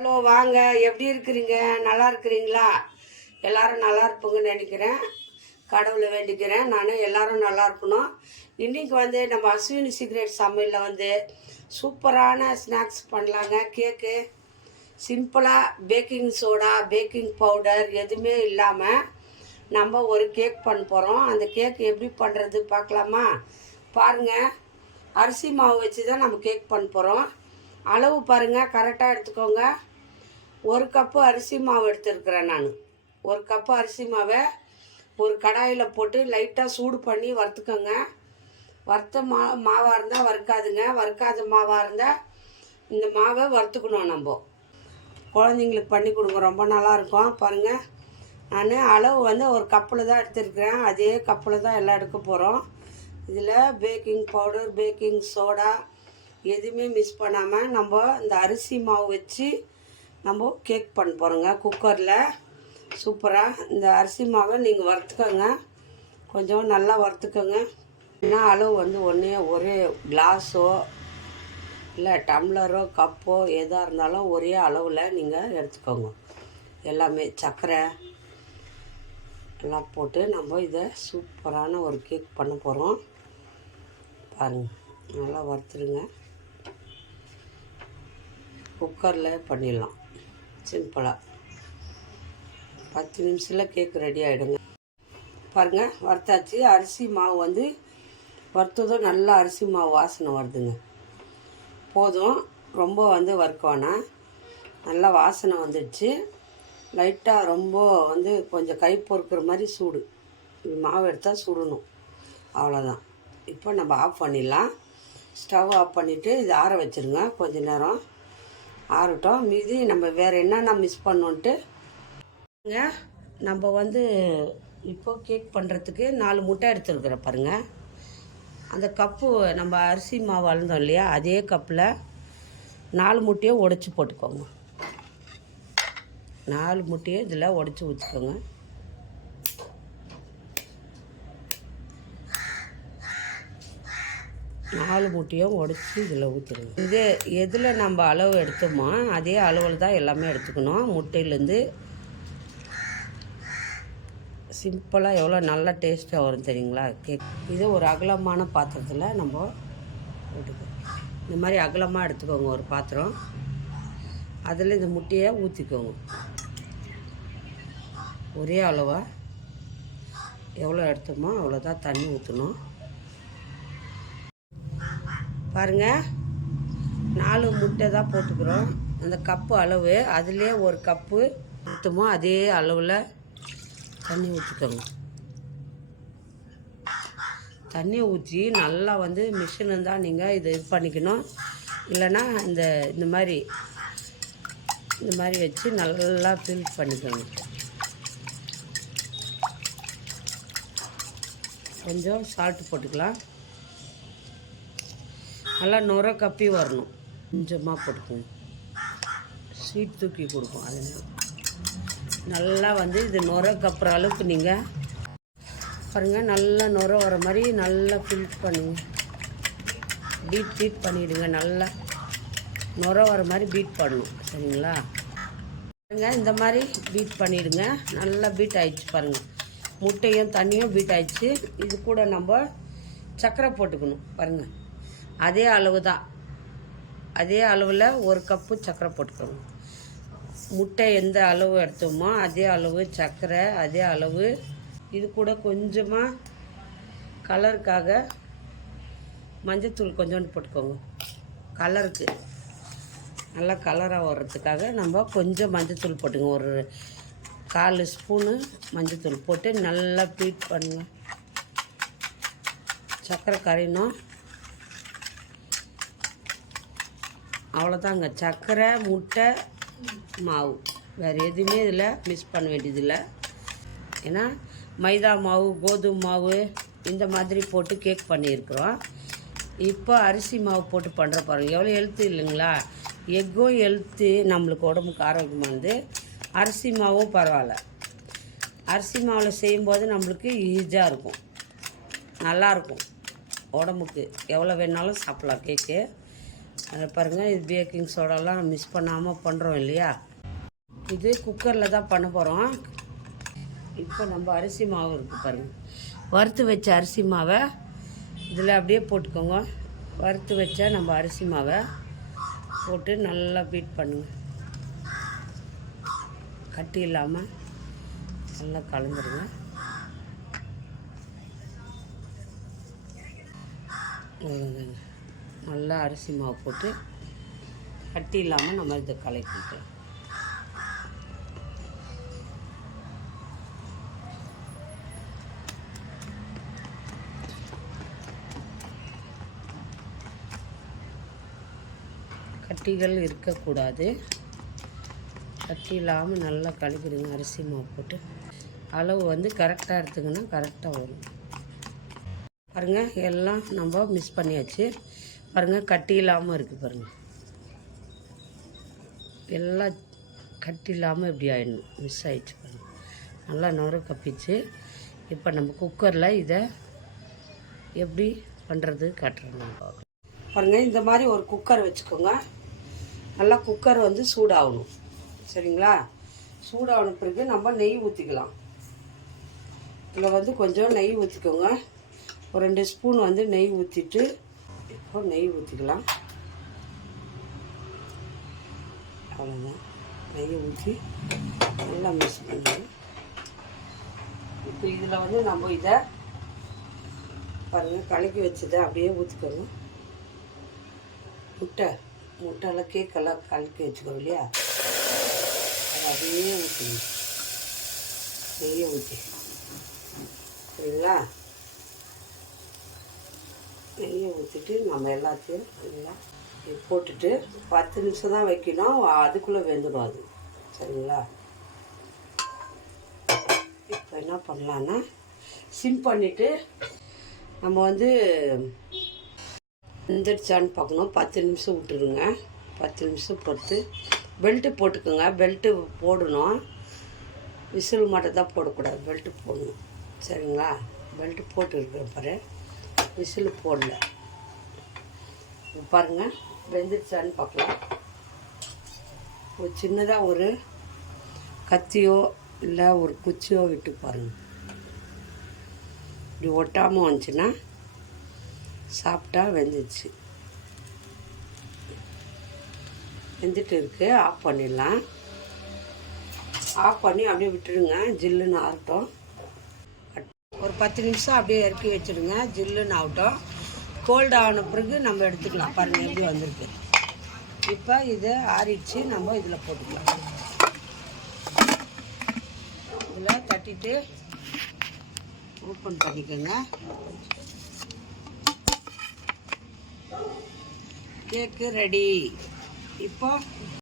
Hello வாங்க, எப்படி இருக்கிறீங்க? நல்லா இருக்கிறீங்களா? எல்லாரும் நல்லா இருப்பீங்கன்னு நினைக்கிறேன். கடவுளை வேண்டிக்கிறேன். நான் எல்லாரும் நல்லா இருக்கணும். இன்றைக்கி வந்து நம்ம அஸ்வினி சீக்ரெட் சமையலில் வந்து சூப்பரான ஸ்நாக்ஸ் பண்ணலாங்க. கேக்கு சிம்பிளாக பேக்கிங் சோடா, பேக்கிங் பவுடர் எதுவுமே இல்லாமல் நம்ம ஒரு கேக் பண்ண போகிறோம். அந்த கேக் எப்படி பண்ணுறது பார்க்கலாமா? பாருங்கள், அரிசி மாவு வச்சு தான் நம்ம கேக் பண்ண போகிறோம். அளவு பாருங்கள், கரெக்டாக எடுத்துக்கோங்க. ஒரு கப்பு அரிசி மாவு எடுத்துருக்கிறேன் நான். ஒரு கப்பு அரிசி மாவை ஒரு கடாயில் போட்டு லைட்டாக சூடு பண்ணி வறுத்துக்கோங்க. வறுத்த மாவாக இருந்தால் வறுக்காதுங்க. வறுக்காத மாவாக இருந்தால் இந்த மாவை வறுத்துக்கணும். நம்ம குழந்தைங்களுக்கு பண்ணி கொடுங்க, ரொம்ப நல்லாயிருக்கும். பாருங்கள், நான் அளவு வந்து ஒரு கப்பில் தான் எடுத்துருக்கிறேன். அதே கப்பில் தான் எல்லாம் எடுக்க போகிறோம். இதில் பேக்கிங் பவுடர், பேக்கிங் சோடா எதுவுமே மிஸ் பண்ணாமல் நம்ம இந்த அரிசி மாவு வச்சு நம்ம கேக் பண்ண போகிறோங்க. குக்கரில் சூப்பராக இந்த அரிசி மாவை நீங்கள் வறுத்துக்கோங்க. கொஞ்சம் நல்லா வறுத்துக்கோங்க. ஏன்னா அளவு வந்து ஒரே கிளாஸோ இல்லை டம்ளரோ கப்போ எதாக இருந்தாலும் ஒரே அளவில் நீங்கள் எடுத்துக்கோங்க. எல்லாமே சர்க்கரை எல்லாம் போட்டு நம்ம இதை சூப்பரான ஒரு கேக் பண்ண போகிறோம். பாருங்கள், நல்லா வறுத்துடுங்க. குக்கரில் பண்ணிடலாம் சிம்பிளாக. 10 நிமிஷத்தில் கேக் ரெடி ஆகிடுங்க. பாருங்கள், வறுத்தாச்சு. அரிசி மாவு வந்து வறுத்ததும் நல்லா அரிசி மாவு வாசனை வருதுங்க. போதும், ரொம்ப வந்து வறுக்க வேணாம். நல்லா வாசனை வந்துடுச்சு. லைட்டாக ரொம்ப வந்து கொஞ்சம் கை பொறுக்கிற மாதிரி சூடு. மாவு எடுத்தால் சுடணும், அவ்வளோதான். இப்போ நம்ம ஆஃப் பண்ணிடலாம். ஸ்டவ் ஆஃப் பண்ணிவிட்டு இது ஆற வச்சுருங்க. கொஞ்சம் நேரம் ஆறட்டும். மீதி நம்ம வேறு என்னென்ன மிஸ் பண்ணோன்ட்டு நம்ம வந்து இப்போது கேக் பண்ணுறதுக்கு 4 முட்டை எடுத்துருக்குறேன். பாருங்கள், அந்த கப்பு நம்ம அரிசி மாவு அளந்தோம் இல்லையா, அதே கப்பில் 4 முட்டையை உடைச்சி போட்டுக்கோங்க. 4 முட்டையை இதில் உடைச்சி ஊற்றிக்கோங்க. நாலு முட்டையும் உடச்சி இதில் ஊற்றிடுங்க. இது எதில் நம்ம அளவு எடுத்தோமோ அதே அளவில் தான் எல்லாமே எடுத்துக்கணும். முட்டையிலேருந்து சிம்பிளாக எவ்வளோ நல்லா டேஸ்ட்டாக வரும் தெரியுங்களா கேக். இது ஒரு அகலமான பாத்திரத்தில் நம்ம போட்டுக்கோங்க. இந்த மாதிரி அகலமாக எடுத்துக்கோங்க ஒரு பாத்திரம். அதில் இந்த முட்டையை ஊற்றிக்கோங்க. ஒரே அளவாக எவ்வளோ எடுத்தோமோ அவ்வளோதான் தண்ணி ஊற்றணும். பாருங்கள், 4 முட்டை தான் போட்டுக்கிறோம். அந்த கப்பு அளவு அதிலே ஒரு கப்பு ஊற்றுமோ அதே அளவில் தண்ணி ஊற்றிக்கோங்க. தண்ணி ஊற்றி நல்லா வந்து மிஷின் இருந்தால் நீங்கள் இதை இது பண்ணிக்கணும். இல்லைன்னா இந்த மாதிரி வச்சு நல்லா ஃபில் பண்ணிக்கோங்க. கொஞ்சம் சால்ட்டு போட்டுக்கலாம். நல்லா நுர கப்பி வரணும். கொஞ்சமாக போட்டுக்கோங்க, ஸ்வீட் தூக்கி கொடுக்கும். அது நல்லா வந்து இது நுர கப்புற அளவுக்கு நீங்கள் பாருங்கள். நல்லா நுர வர மாதிரி நல்லா ஃபில் பண்ணுங்க. பீட் பண்ணிவிடுங்க. நல்லா நுர வர மாதிரி பீட் பண்ணணும், சரிங்களா? பாருங்கள், இந்த மாதிரி பீட் பண்ணிவிடுங்க. நல்லா பீட் ஆகிடுச்சு. பாருங்கள், முட்டையும் தண்ணியும் பீட் ஆகிடுச்சு. இது கூட நம்ம சர்க்கரை போட்டுக்கணும். பாருங்கள், அதே அளவு தான். அதே அளவில் ஒரு கப்பு சர்க்கரை போட்டுக்கோங்க. முட்டை எந்த அளவு எடுத்தோமோ அதே அளவு சர்க்கரை, அதே அளவு. இது கூட கொஞ்சமாக கலருக்காக மஞ்சத்தூள் கொஞ்சோண்டு போட்டுக்கோங்க. கலருக்கு நல்லா கலராக வர்றதுக்காக நம்ம கொஞ்சம் மஞ்சத்தூள் போட்டுங்க. ஒரு 1/4 ஸ்பூனு மஞ்சத்தூள் போட்டு நல்லா பீட் பண்ணுங்க. சர்க்கரை கரையணும். அவ்வளோதாங்க. சர்க்கரை, முட்டை, மாவு, வேறு எதுவுமே இதில் மிஸ் பண்ண வேண்டியதில்லை. ஏன்னா மைதா மாவு, கோதுமை மாவு இந்த மாதிரி போட்டு கேக் பண்ணியிருக்கிறோம். இப்போ அரிசி மாவு போட்டு பண்ணுற பாருங்கள், எவ்வளோ ஹெல்த்து இல்லைங்களா? எக்கும் ஹெல்த்து, நம்மளுக்கு உடம்புக்கு ஆரோக்கியமானது. அரிசி மாவும் பரவாயில்ல. அரிசி மாவில் செய்யும்போது நம்மளுக்கு ஈஸியாக இருக்கும், நல்லாயிருக்கும். உடம்புக்கு எவ்வளோ வேணாலும் சாப்பிட்லாம் கேக்கு. அதை பாருங்கள், இது பேக்கிங் சோடாலாம் மிஸ் பண்ணாமல் பண்ணுறோம் இல்லையா. இது குக்கரில் தான் பண்ண போகிறோம். இப்போ நம்ம அரிசி மாவு இருக்குது பாருங்கள், வறுத்து வச்ச அரிசி மாவை இதில் அப்படியே போட்டுக்கோங்க. வறுத்து வச்ச நம்ம அரிசி மாவை போட்டு நல்லா பீட் பண்ணுங்க. கட்டி இல்லாமல் நல்லா கலந்துருங்க. அவ்வளோதாங்க. நல்லா அரிசி மாவு போட்டு கட்டி இல்லாமல் நம்ம இதை கலக்கிக்கலாம். கட்டிகள் இருக்கக்கூடாது. கட்டி இல்லாமல் நல்லா கலக்கிடுங்க. அரிசி மாவு போட்டு அளவு வந்து கரெக்டாக எடுத்துங்கன்னா கரெக்டாக வரும். பாருங்கள், எல்லாம் நம்ம மிக்ஸ் பண்ணியாச்சு. பாருங்கள், கட்டி இல்லாமல் இருக்குது பாருங்கள். எல்லாம் கட்டி இல்லாமல் இப்படி ஆயிடணும். மிஸ் ஆகிடுச்சு பாருங்கள். நல்லா நுர கப்பிச்சு. இப்போ நம்ம குக்கரில் இதை எப்படி பண்ணுறது காட்டுறோம் பாருங்கள். இந்த மாதிரி ஒரு குக்கர் வச்சுக்கோங்க. நல்லா குக்கர் வந்து சூடாகணும். சரிங்களா? சூடான பிறகு நம்ம நெய் ஊற்றிக்கலாம். இதில் வந்து கொஞ்சம் நெய் ஊற்றிக்கோங்க. ஒரு 2 ஸ்பூன் வந்து நெய் ஊற்றிட்டு இப்போ நெய் ஊற்றிக்கலாம். அவ்வளோதான். நெய் ஊற்றி நல்லா மிக்ஸ் பண்ணணும். இப்போ இதில் வந்து நம்ம இதை பாருங்கள், கலக்கி வச்சதை அப்படியே ஊற்றிக்கோங்க. முட்டைலாம் கேக்கெல்லாம் கலக்கி வச்சுக்கோங்க இல்லையா, அதை அப்படியே ஊற்றிங்க. நெய்யை ஊற்றி சரிங்களா. நெய்யை ஊற்றிட்டு நம்ம எல்லாத்தையும் நல்லா போட்டுட்டு 10 நிமிஷம் தான் வைக்கணும். அதுக்குள்ளே வெந்துடும் அது. சரிங்களா? இப்போ என்ன பண்ணலான்னா, சிம் பண்ணிவிட்டு நம்ம வந்து வெந்துடுச்சான்னு பார்க்கணும். 10 நிமிஷம் விட்டுருங்க. 10 நிமிஷம் பொறுத்து பெல்ட்டு போட்டுக்கோங்க. பெல்ட்டு போடணும். விசில் மட்டும் தான் போடக்கூடாது, பெல்ட்டு போடணும். சரிங்களா? பெல்ட்டு போட்டு இருக்கிற பாரு, விசில் போடல. பாருங்கள், வெந்துடுச்சான்னு பார்க்கலாம். ஒரு சின்னதாக ஒரு கத்தியோ இல்லை ஒரு குச்சியோ விட்டு பாருங்கள். இப்படி ஒட்டாமல் வந்துச்சுன்னா சாப்பிட்டா வெந்துச்சு. வெந்துட்டு இருக்குது. ஆஃப் பண்ணிடலாம். ஆஃப் பண்ணி அப்படியே விட்டுடுங்க. ஜில்லுன்னு ஆகட்டும். ஒரு 10 நிமிஷம் அப்படியே இறக்கி வச்சுடுங்க. ஜில்லுன்னு ஆகட்டும். கோல்டு ஆன பிறகு நம்ம எடுத்துக்கலாம். பாருங்கள் எப்படி வந்திருக்கு. இப்போ இதை ஆறிடுச்சு. நம்ம இதில் போட்டுக்கலாம். இதில் தட்டிட்டு ஓப்பன் பண்ணிக்கோங்க. கேக்கு ரெடி. இப்போ